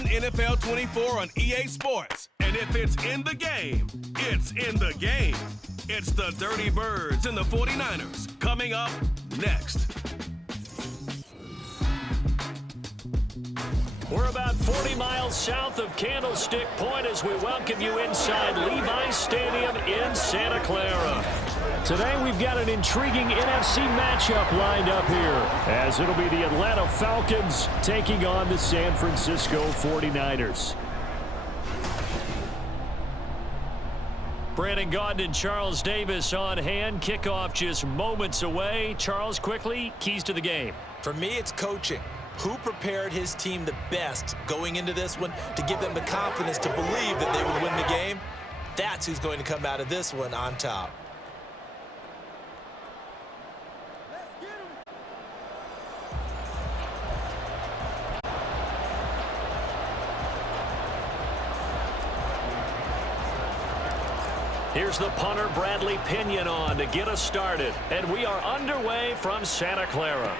Madden NFL 24 on EA Sports. And if it's in the game, it's in the game. It's the Dirty Birds and the 49ers coming up next. We're about 40 miles south of Candlestick Point as we welcome you inside Levi's Stadium in Santa Clara. Today we've got an intriguing NFC matchup lined up here, as it'll be the Atlanta Falcons taking on the San Francisco 49ers. Brandon Gaudin and Charles Davis on hand. Kickoff just moments away. Charles, quickly, keys to the game. For me, it's coaching. Who prepared his team the best going into this one to give them the confidence to believe that they would win the game? That's who's going to come out of this one on top. Here's the punter, Bradley Pinion, on to get us started. And we are underway from Santa Clara.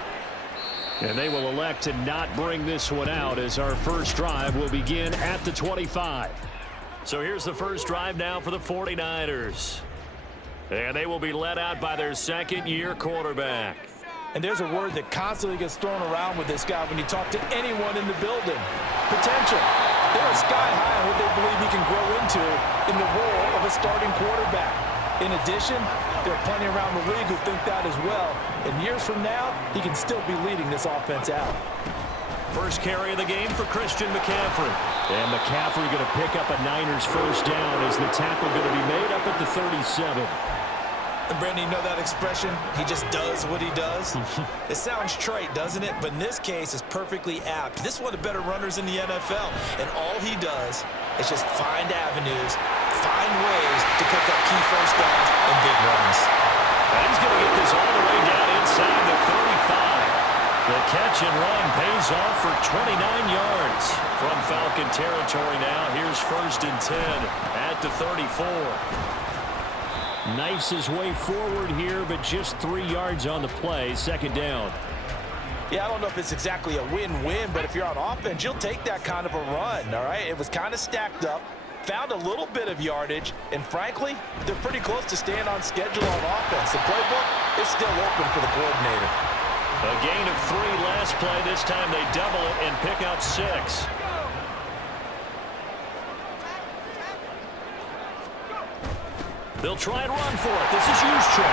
And they will elect to not bring this one out as our first drive will begin at the 25. So here's the first drive now for the 49ers. And they will be led out by their second-year quarterback. And there's a word that constantly gets thrown around with this guy when you talk to anyone in the building. Potential. They're sky high on what they believe he can grow into in the role of a starting quarterback. In addition, there are plenty around the league who think that as well. And years from now, he can still be leading this offense out. First carry of the game for Christian McCaffrey. And McCaffrey going to pick up a Niners first down as the tackle going to be made up at the 37. And Brandon, you know that expression? He just does what he does. It sounds trite, doesn't it? But in this case, it's perfectly apt. This is one of the better runners in the NFL. And all he does is just find avenues, find ways to pick up key first downs and big runs. And he's going to get this all the way down inside the 35. The catch and run pays off for 29 yards. From Falcon territory now, here's 1st and 10 at the 34. Knifes his way forward here, but just 3 yards on the play. Second down. Yeah, I don't know if it's exactly a win-win, but if you're on offense, you'll take that kind of a run, all right? It was kind of stacked up, found a little bit of yardage, and frankly, they're pretty close to staying on schedule on offense. The playbook is still open for the coordinator. A gain of 3 last play. This time they double it and pick up 6. They'll try and run for it. This is Juszczyk.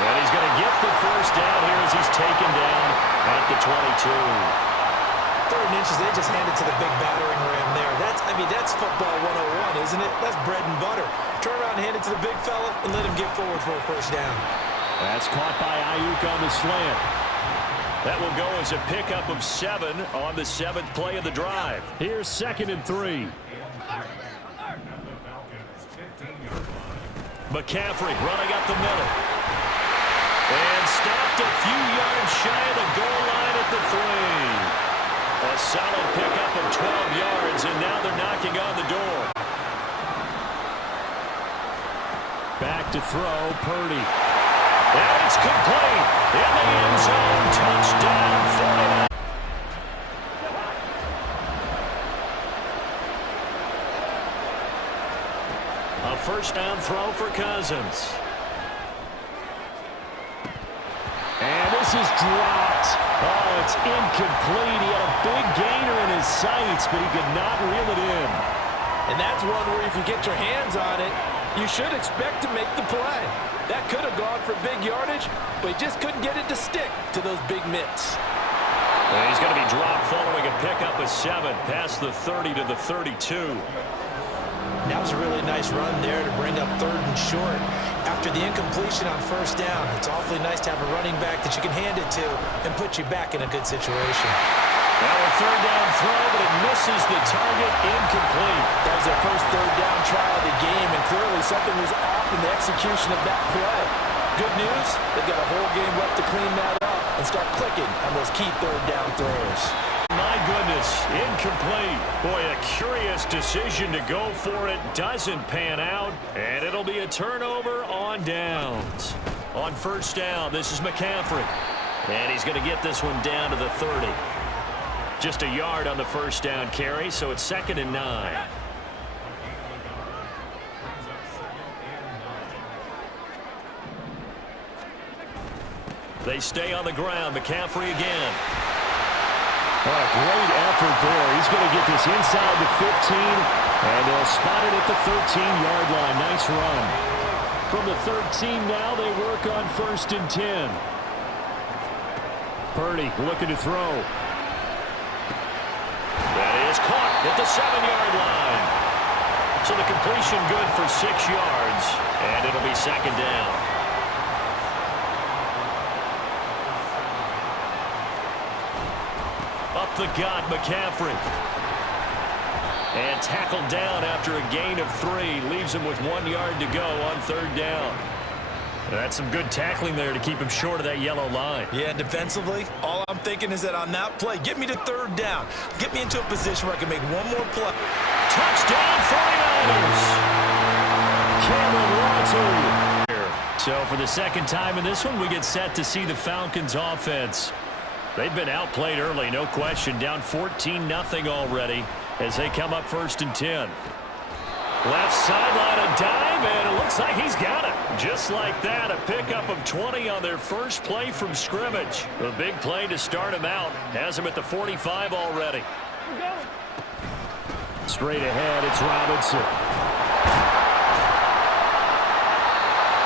And he's going to get the first down here as he's taken down at the 22. 3rd and inches, they just hand it to the big battering ram there. That's football 101, isn't it? That's bread and butter. Turn around and hand it to the big fella and let him get forward for a first down. That's caught by Ayuk on the slant. That will go as a pickup of 7 on the 7th play of the drive. Here's 2nd and 3. McCaffrey running up the middle. And stopped a few yards shy of the goal line at the 3. A solid pickup of 12 yards, and now they're knocking on the door. Back to throw, Purdy. And it's complete. In the end zone, touchdown, 49. A first down throw for Cousins. And this is dropped. Oh, it's incomplete. He had a big gainer in his sights, but he could not reel it in. And that's one where if you get your hands on it, you should expect to make the play. That could have gone for big yardage, but he just couldn't get it to stick to those big mitts. And he's going to be dropped following a pickup of 7 past the 30 to the 32. That was a really nice run there to bring up 3rd and short. After the incompletion on first down, it's awfully nice to have a running back that you can hand it to and put you back in a good situation. Now a 3rd down throw, but it misses the target, incomplete. That was their first 3rd down try of the game, and clearly something was off in the execution of that play. Good news, they've got a whole game left to clean that up and start clicking on those key 3rd down throws. My goodness, incomplete. Boy, a curious decision to go for it. Doesn't pan out, and it'll be a turnover on downs. On first down, this is McCaffrey. And he's going to get this one down to the 30. Just a yard on the first down carry, so it's 2nd and 9. They stay on the ground. McCaffrey again. What a great effort there. He's going to get this inside the 15, and they'll spot it at the 13-yard line. Nice run. From the 13 now, they work on 1st and 10. Purdy looking to throw. That is caught at the 7-yard line. So the completion good for 6 yards, and it'll be 2nd down. Up the gut, McCaffrey. And tackled down after a gain of 3. Leaves him with 1 yard to go on 3rd down. That's some good tackling there to keep him short of that yellow line. Yeah, defensively, all I'm thinking is that on that play, get me to 3rd down. Get me into a position where I can make one more play. Touchdown 49ers! Cameron Watson. So for the 2nd time in this one, we get set to see the Falcons offense. They've been outplayed early, no question. Down 14-0 already as they come up 1st and 10. Left sideline, a dive, and it looks like he's got it. Just like that, a pickup of 20 on their first play from scrimmage. A big play to start him out. Has him at the 45 already. Straight ahead, it's Robinson.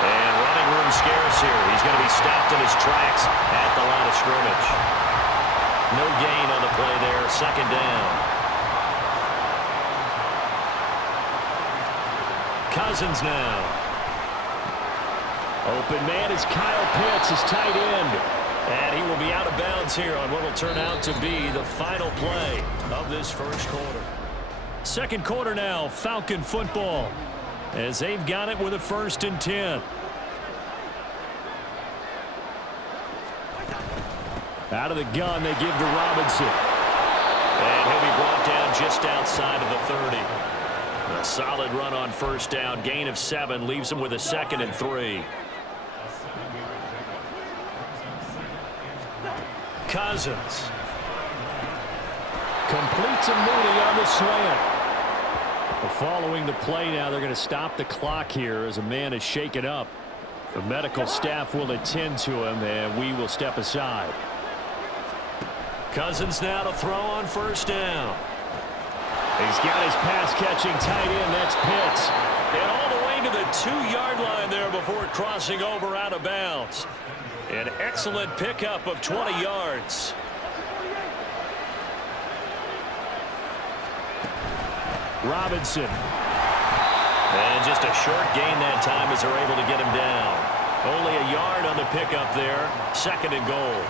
And running room scarce here. He's going to be stopped in his tracks at the line of scrimmage. No gain on the play there. 2nd down. Cousins now. Open man is Kyle Pitts, his tight end. And he will be out of bounds here on what will turn out to be the final play of this first quarter. 2nd quarter now, Falcon football, as they've got it with a 1st and 10. Out of the gun, they give to Robinson. And he'll be brought down just outside of the 30. A solid run on 1st down. Gain of 7 leaves him with a 2nd and 3. Cousins. Complete to Mooney on the slant. Well, following the play now, they're going to stop the clock here as a man is shaken up. The medical staff will attend to him, and we will step aside. Cousins now to throw on 1st down. He's got his pass-catching tight end. That's Pitts. And all the way to the 2-yard line there before crossing over out of bounds. An excellent pickup of 20 yards. Robinson. And just a short gain that time as they're able to get him down. Only a yard on the pickup there. 2nd and goal.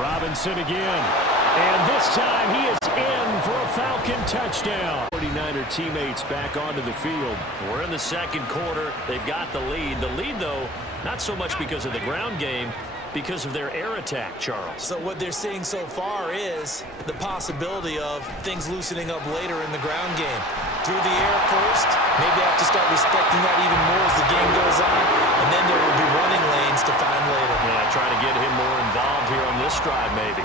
Robinson again. And this time he is in for a Falcon touchdown. 49er teammates back onto the field. We're in the 2nd quarter. They've got the lead. The lead, though, not so much because of the ground game, because of their air attack, Charles. So what they're seeing so far is the possibility of things loosening up later in the ground game. Through the air first, maybe they have to start respecting that even more as the game goes on, and then there will be running lanes to find later. Yeah, trying to get him more involved here on this drive maybe.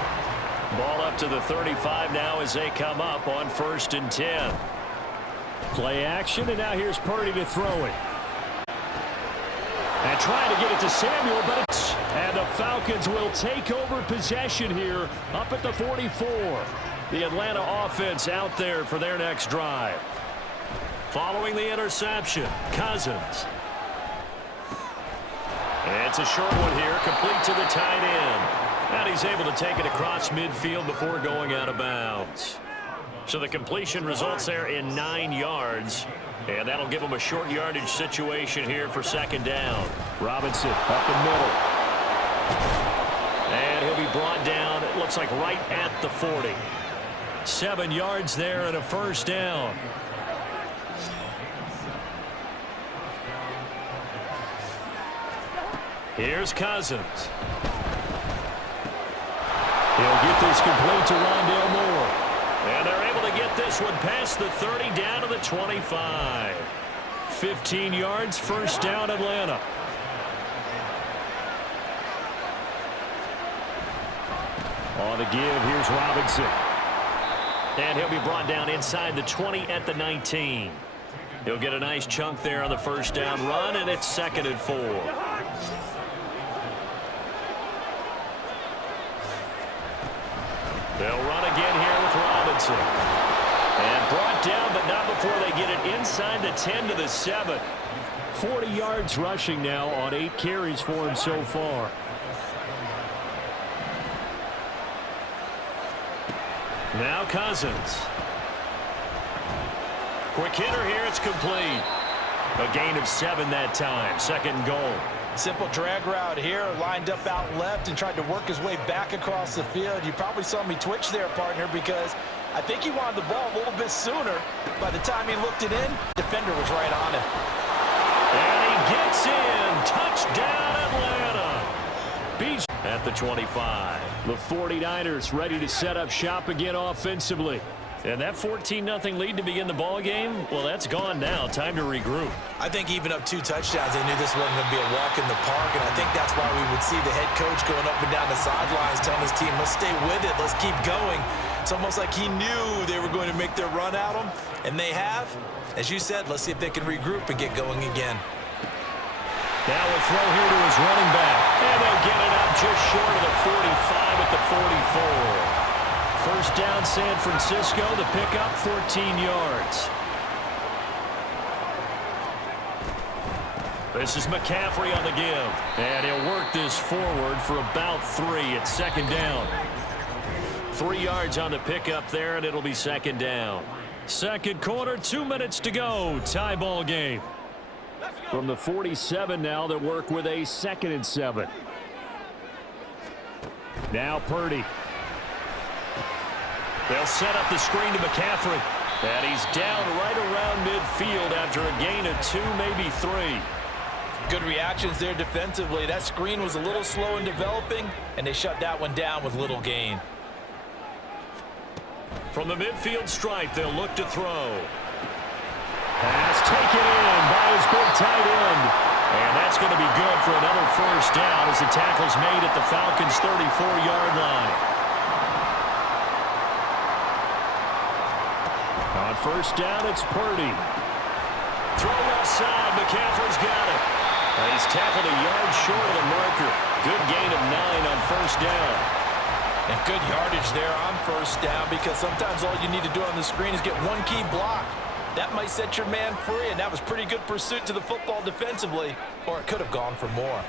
Ball up to the 35 now as they come up on 1st and 10. Play action, and now here's Purdy to throw it. And trying to get it to Samuel, but it's... And the Falcons will take over possession here up at the 44. The Atlanta offense out there for their next drive. Following the interception, Cousins. And it's a short one here, complete to the tight end. And he's able to take it across midfield before going out of bounds. So the completion results there in 9 yards. And that'll give him a short yardage situation here for 2nd down. Robinson up the middle. And he'll be brought down, it looks like right at the 40. 7 yards there and a 1st down. Here's Cousins. He'll get this complete to Rondale Moore. And they're able to get this one past the 30 down to the 25. 15 yards, 1st down Atlanta. On the give, here's Robinson. And he'll be brought down inside the 20 at the 19. He'll get a nice chunk there on the first down run, and it's 2nd and 4. They'll run again here with Robinson. And brought down, but not before they get it inside the 10 to the 7. 40 yards rushing now on 8 carries for him so far. Now Cousins. Quick hitter here, it's complete. A gain of 7 that time, 2nd goal. Simple drag route here, lined up out left and tried to work his way back across the field. You probably saw me twitch there, partner, because I think he wanted the ball a little bit sooner. By the time he looked it in, the defender was right on him. And he gets in. Touchdown, Atlanta. Beach at the 25. The 49ers ready to set up shop again offensively. And that 14-0 lead to begin the ball game, well, that's gone now. Time to regroup. I think even up 2 touchdowns, they knew this wasn't going to be a walk in the park, and I think that's why we would see the head coach going up and down the sidelines telling his team, let's stay with it, let's keep going. It's almost like he knew they were going to make their run at him, and they have. As you said, let's see if they can regroup and get going again. Now we'll throw here to his running back, and they'll get it up just short of the 45 at the 44. First down, San Francisco. The pickup, 14 yards. This is McCaffrey on the give. And he'll work this forward for about 3 at 2nd down. 3 yards on the pickup there, and it'll be 2nd down. 2nd quarter, 2 minutes to go. Tie ball game. From the 47 now, they work with a 2nd and 7. Now Purdy. They'll set up the screen to McCaffrey. And he's down right around midfield after a gain of 2, maybe 3. Good reactions there defensively. That screen was a little slow in developing, and they shut that one down with little gain. From the midfield stripe, they'll look to throw. Pass taken in by his big tight end. And that's going to be good for another first down as the tackle's made at the Falcons' 34-yard line. On first down, it's Purdy. Throw left side. McCaffrey's got it. And he's tackled a yard short of the marker. Good gain of 9 on first down. And good yardage there on first down, because sometimes all you need to do on the screen is get one key block. That might set your man free, and that was pretty good pursuit to the football defensively, or it could have gone for more.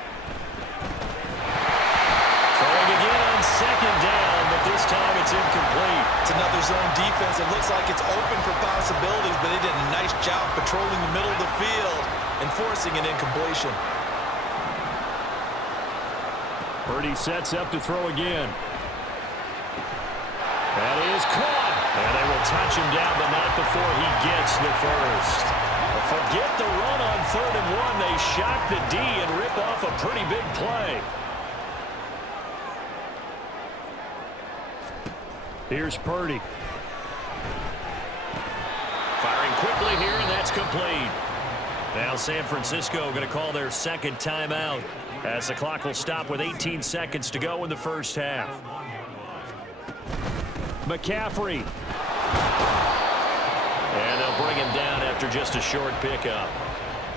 Throwing again on 2nd down, but this time it's incomplete. It's another zone defense. It looks like it's open for possibilities, but they did a nice job patrolling the middle of the field and forcing an incompletion. Purdy sets up to throw again. That is caught. And they will touch him down, but not before he gets the first. Forget the run on 3rd and 1. They shock the D and rip off a pretty big play. Here's Purdy. Firing quickly here, and that's complete. Now San Francisco going to call their 2nd timeout as the clock will stop with 18 seconds to go in the first half. McCaffrey. And they'll bring him down after just a short pickup.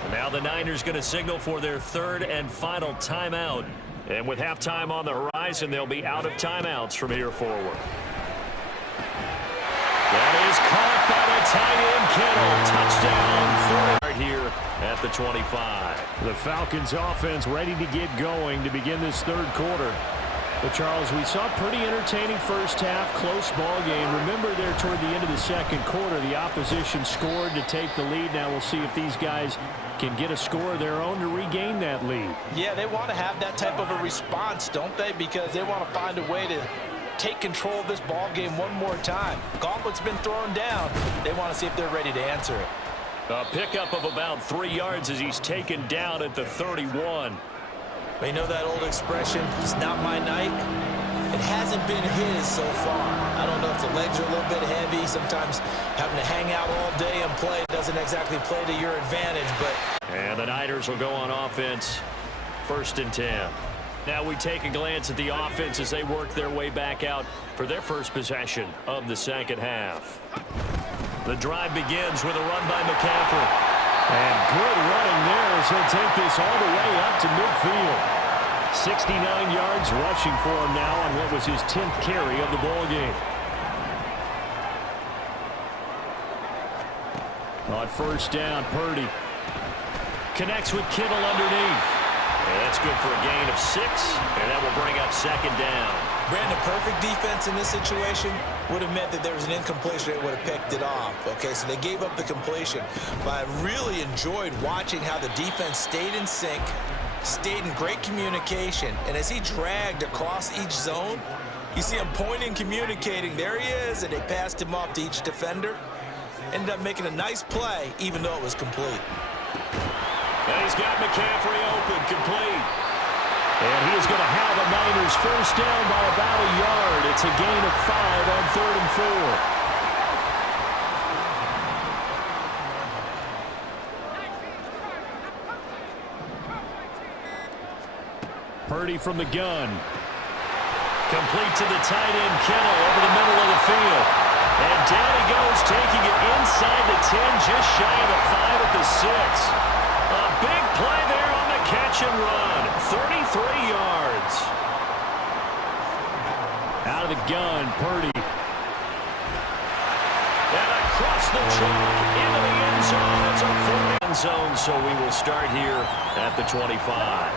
Now the Niners going to signal for their 3rd and final timeout. And with halftime on the horizon, they'll be out of timeouts from here forward. That is caught by the tight end Kittle. Touchdown, 4 here at the 25. The Falcons offense ready to get going to begin this 3rd quarter. But, Charles, we saw a pretty entertaining first half, close ball game. Remember there toward the end of the 2nd quarter, the opposition scored to take the lead. Now we'll see if these guys can get a score of their own to regain that lead. Yeah, they want to have that type of a response, don't they? Because they want to find a way to take control of this ball game one more time. Gauntlet's been thrown down. They want to see if they're ready to answer it. A pickup of about 3 yards as he's taken down at the 31. You know that old expression, it's not my night? It hasn't been his so far. I don't know if the legs are a little bit heavy. Sometimes having to hang out all day and play doesn't exactly play to your advantage. But and the Niners will go on offense. 1st and 10. Now we take a glance at the offense as they work their way back out for their first possession of the second half. The drive begins with a run by McCaffrey. And good running there as he'll take this all the way up to midfield. 69 yards rushing for him now on what was his 10th carry of the ball game. On first down, Purdy connects with Kittle underneath. And that's good for a gain of 6, and that will bring up second down. Brandon, perfect defense in this situation would have meant that there was an incompletion. They would have picked it off. Okay, so they gave up the completion. But I really enjoyed watching how the defense stayed in sync, stayed in great communication. And as he dragged across each zone, you see him pointing, communicating. There he is, and they passed him off to each defender. Ended up making a nice play, even though it was complete. And he's got McCaffrey open, complete. And he is going to have the Niners first down by about a yard. It's a gain of 5 on 3rd and 4. Purdy from the gun. Complete to the tight end, Kittle, over the middle of the field. And down he goes, taking it inside the 10, just shy of the 5 at the 6. A big play there on the catch and run. 33 yards. Out of the gun, Purdy. And across the chalk into the end zone. It's a 4th end zone, so we will start here at the 25.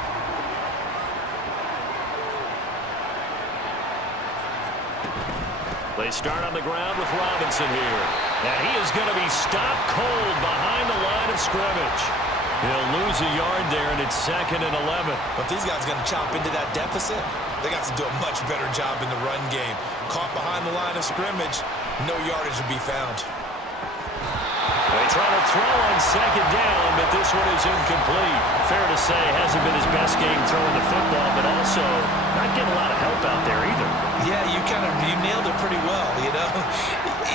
They start on the ground with Robinson here. And he is going to be stopped cold behind the line of scrimmage. He'll lose a yard there, and it's 2nd and 11. But these guys are going to chop into that deficit. They got to do a much better job in the run game. Caught behind the line of scrimmage, no yardage to be found. They try to throw on 2nd down, but this one is incomplete. Fair to say, hasn't been his best game throwing the football, but also not getting a lot of help out there either. Yeah, you nailed it pretty well, you know.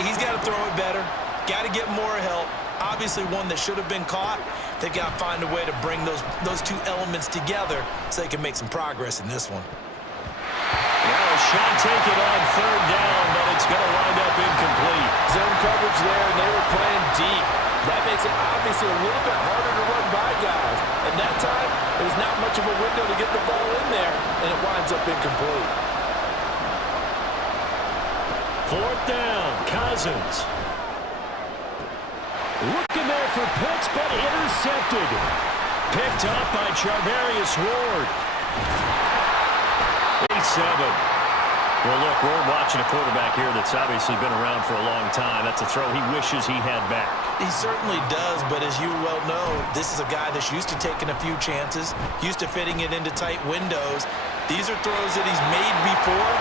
He's got to throw it better. Got to get more help. Obviously one that should have been caught. They got to find a way to bring those two elements together so they can make some progress in this one. Now a shot taken on 3rd down, but it's going to wind up incomplete. Zone coverage there, and they were playing deep. That makes it obviously a little bit harder to run by guys. And that time, there's not much of a window to get the ball in there, and it winds up incomplete. 4th down, Cousins. Looking there for Pitts, but intercepted. Picked up by Charvarius Ward. 87. Well, look, we're watching a quarterback here that's obviously been around for a long time. That's a throw he wishes he had back. He certainly does, but as you well know, this is a guy that's used to taking a few chances, used to fitting it into tight windows. These are throws that he's made before.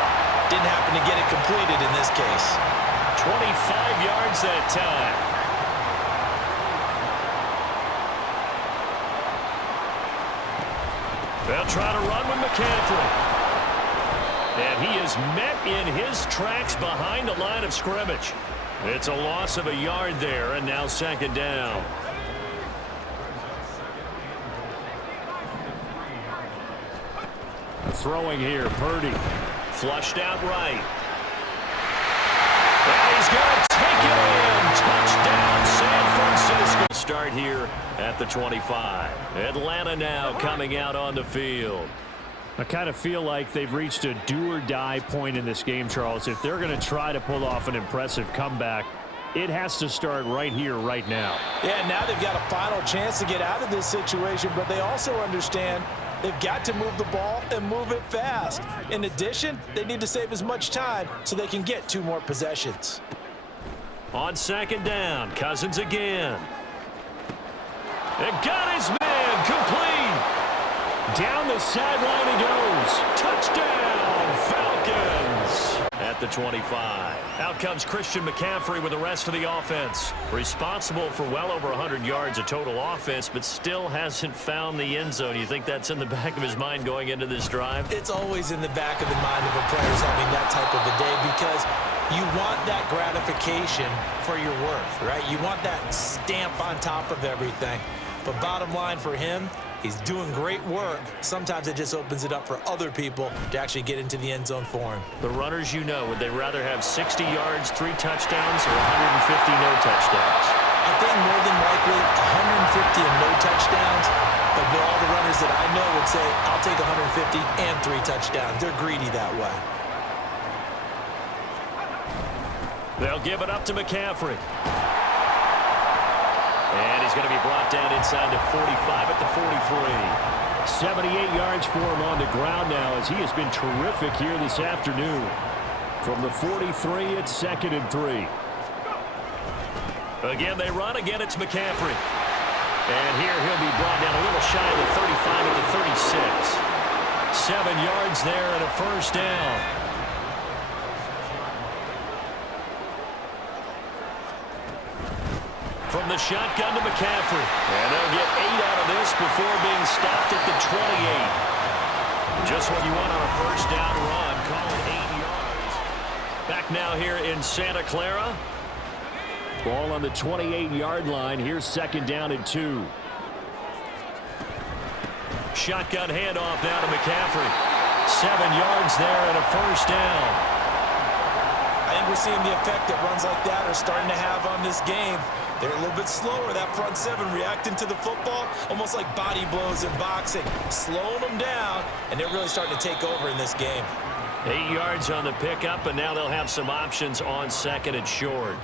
Didn't happen to get it completed in this case. 25 yards that time. They'll try to run with McCaffrey. And he is met in his tracks behind the line of scrimmage. It's a loss of a yard there, and now 2nd down. Throwing here, Purdy. Flushed out right. And he's going to take it in. Touchdown, San Francisco. Start here at the 25. Atlanta now coming out on the field. I kind of feel like they've reached a do-or-die point in this game, Charles. If they're going to try to pull off an impressive comeback, it has to start right here, right now. Yeah, now they've got a final chance to get out of this situation, but they also understand they've got to move the ball and move it fast. In addition, they need to save as much time so they can get 2 more possessions. On 2nd down, Cousins again. It got his man, complete. Down the sideline he goes. Touchdown, Falcons. At the 25. Out comes Christian McCaffrey with the rest of the offense. Responsible for well over 100 yards of total offense, but still hasn't found the end zone. You think that's in the back of his mind going into this drive? It's always in the back of the mind of a player having that type of a day because you want that gratification for your worth, right? You want that stamp on top of everything. But bottom line for him, He's doing great work. Sometimes it just opens it up for other people to actually get into the end zone for him. The runners, you know, would they rather have 60 yards, 3 touchdowns, or 150 no touchdowns? I think more than likely 150 and no touchdowns. But all the runners that I know would say, I'll take 150 and 3 touchdowns. They're greedy that way. They'll give it up to McCaffrey. And he's going to be brought down inside the 45 at the 43. 78 yards for him on the ground now as he has been terrific here this afternoon. From the 43, it's 2nd and 3. Again, they run. Again, it's McCaffrey. And here he'll be brought down a little shy of the 35 at the 36. 7 yards there and a first down. From the shotgun to McCaffrey. And they'll get 8 out of this before being stopped at the 28. Just what you want on a first down run. Call it 8 yards. Back now here in Santa Clara. Ball on the 28-yard line. Here's 2nd down and 2. Shotgun handoff now to McCaffrey. 7 yards there and a first down. I think we're seeing the effect that runs like that are starting to have on this game. They're a little bit slower, that front 7 reacting to the football, almost like body blows in boxing, slowing them down, and they're really starting to take over in this game. 8 yards on the pickup, and now they'll have some options on 2nd and short.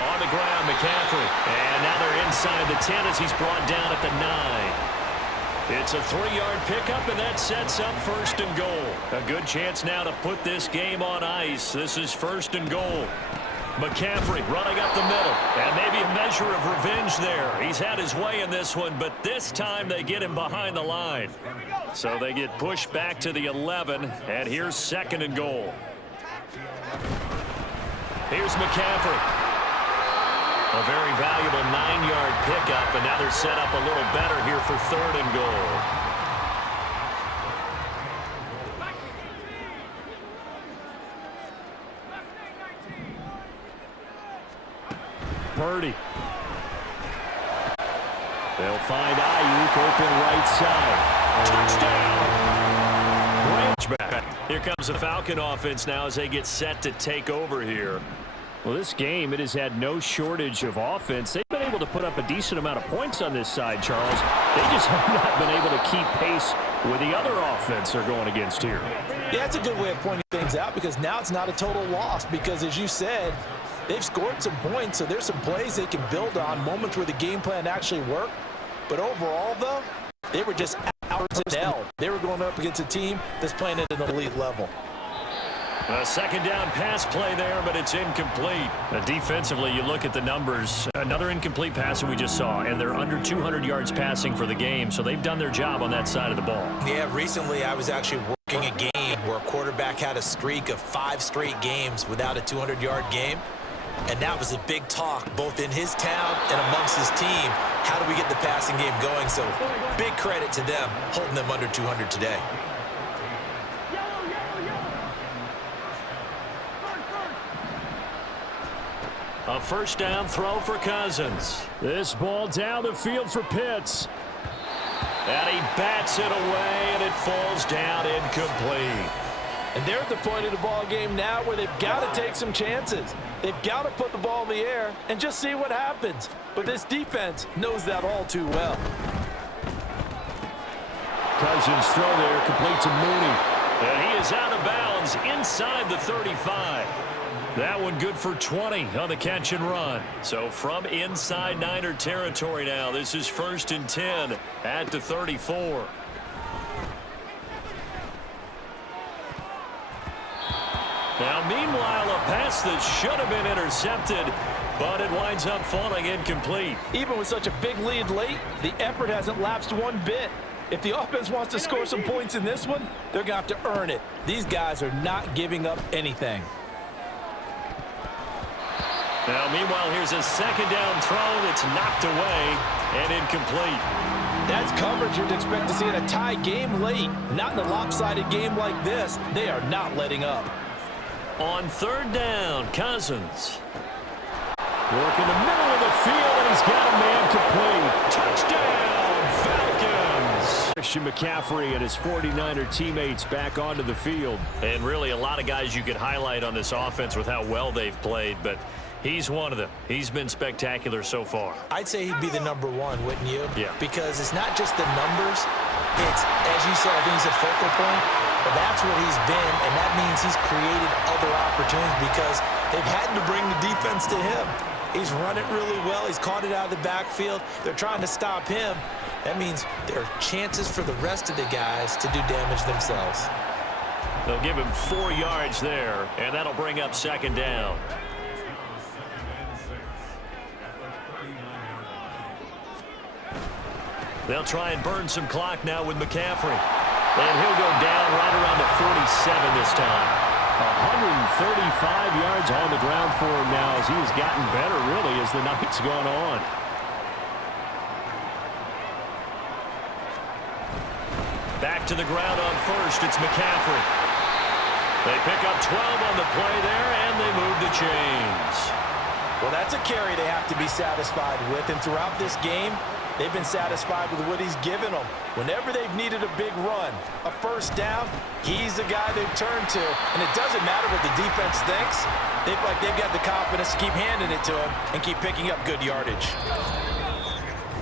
On the ground, McCaffrey. And now they're inside the 10 as he's brought down at the 9. It's a 3-yard pickup, and that sets up 1st and goal. A good chance now to put this game on ice. This is 1st and goal. McCaffrey running up the middle, and maybe a measure of revenge there. He's had his way in this one, but this time they get him behind the line. So they get pushed back to the 11, and here's 2nd and goal. Here's McCaffrey. A very valuable 9-yard pickup, and now they're set up a little better here for 3rd and goal. Purdy. They'll find Ayuk open right side. Touchdown! Branch back. Here comes the Falcon offense now as they get set to take over here. Well, this game, it has had no shortage of offense. They've been able to put up a decent amount of points on this side, Charles. They just have not been able to keep pace with the other offense they're going against here. Yeah, that's a good way of pointing things out because now it's not a total loss because, as you said, they've scored some points, so there's some plays they can build on, moments where the game plan actually worked. But overall, though, they were just out to hell. They were going up against a team that's playing at an elite level. A 2nd down pass play there, but it's incomplete. Defensively, you look at the numbers. Another incomplete pass that we just saw, and they're under 200 yards passing for the game, so they've done their job on that side of the ball. Yeah, recently I was actually working a game where a quarterback had a streak of 5 straight games without a 200-yard game, and that was a big talk both in his town and amongst his team. How do we get the passing game going? So big credit to them holding them under 200 today. A 1st down throw for Cousins. This ball down the field for Pitts. And he bats it away, and it falls down incomplete. And they're at the point of the ball game now where they've got to take some chances. They've got to put the ball in the air and just see what happens. But this defense knows that all too well. Cousins throw there, complete to Mooney. And he is out of bounds inside the 35. That one good for 20 on the catch and run. So from inside Niner territory now, this is 1st and 10 at the 34. Now, meanwhile, a pass that should have been intercepted, but it winds up falling incomplete. Even with such a big lead late, the effort hasn't lapsed one bit. If the offense wants to score some points in this one, they're going to have to earn it. These guys are not giving up anything. Now, meanwhile, here's a 2nd down throw that's knocked away and incomplete. That's coverage you'd expect to see in a tie game late. Not in a lopsided game like this. They are not letting up. On third down, Cousins. Work in the middle of the field, and he's got a man complete. Touchdown, Falcons! Christian McCaffrey and his 49er teammates back onto the field. And really a lot of guys you could highlight on this offense with how well they've played, but he's one of them. He's been spectacular so far. I'd say he'd be the number one, wouldn't you? Yeah. Because it's not just the numbers. It's, as you said, I think he's a focal point. But that's what he's been, and that means he's created other opportunities because they've had to bring the defense to him. He's run it really well. He's caught it out of the backfield. They're trying to stop him. That means there are chances for the rest of the guys to do damage themselves. They'll give him 4 yards there, and that'll bring up second down. They'll try and burn some clock now with McCaffrey. And he'll go down right around the 47 this time. 135 yards on the ground for him now as he's gotten better, really, as the night's gone on. Back to the ground on first. It's McCaffrey. They pick up 12 on the play there, and they move the chains. Well, that's a carry they have to be satisfied with. And throughout this game, they've been satisfied with what he's given them. Whenever they've needed a big run, a first down, he's the guy they've turned to. And it doesn't matter what the defense thinks. They've got the confidence to keep handing it to him and keep picking up good yardage.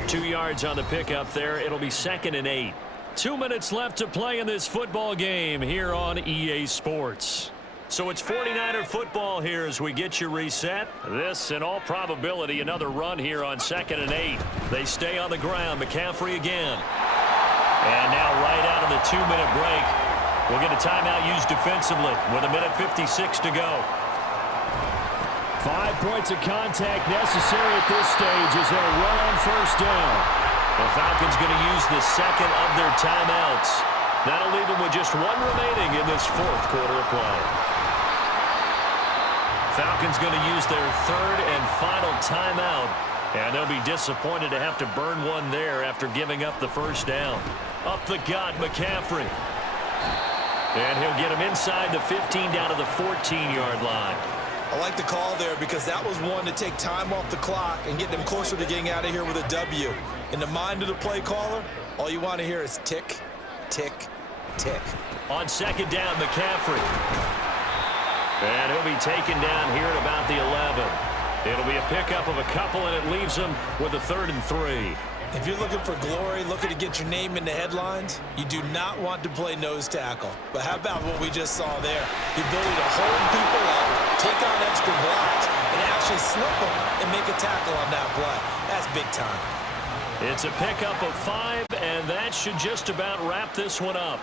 2 yards on the pickup there. It'll be 2nd and 8. 2 minutes left to play in this football game here on EA Sports. So it's 49er football here as we get you reset. This, in all probability, another run here on 2nd and 8. They stay on the ground. McCaffrey again. And now right out of the 2-minute break, we'll get a timeout used defensively with 1:56 to go. 5 points of contact necessary at this stage as they'll run on first down. The Falcons going to use the second of their timeouts. That'll leave them with just 1 remaining in this 4th quarter of play. Falcons going to use their 3rd and final timeout, and they'll be disappointed to have to burn one there after giving up the first down. Up the gut, McCaffrey. And he'll get him inside the 15 down to the 14-yard line. I like the call there because that was one to take time off the clock and get them closer to getting out of here with a W. In the mind of the play caller, all you want to hear is tick, tick, tick. On 2nd down, McCaffrey. And he'll be taken down here at about the 11. It'll be a pickup of a couple, and it leaves him with a 3rd and 3. If you're looking for glory, looking to get your name in the headlines, you do not want to play nose tackle. But how about what we just saw there? The ability to hold people up, take on extra blocks, and actually slip them and make a tackle on that play. That's big time. It's a pickup of 5, and that should just about wrap this one up.